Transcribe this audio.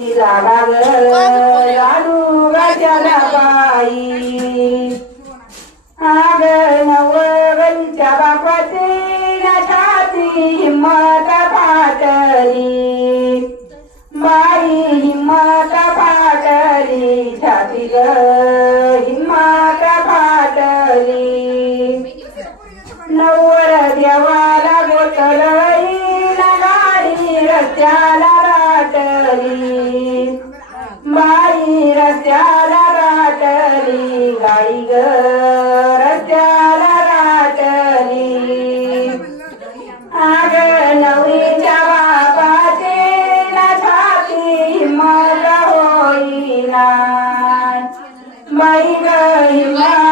लागा लाडू गाजला बाई आग नवगलच्या बापाची छाती हिम्मत फाटली बाई हिम्मत फाटली छाती ग हिम्मत फाटली नवर देवाला गोतलई गाडी रस्त्याला राटली बाई रस्त्याला राटली गाडी ग रस्त्याला राटली आग नवरीच्या बापाचे छाती हिम्मत होईना बाई ग हिम्मत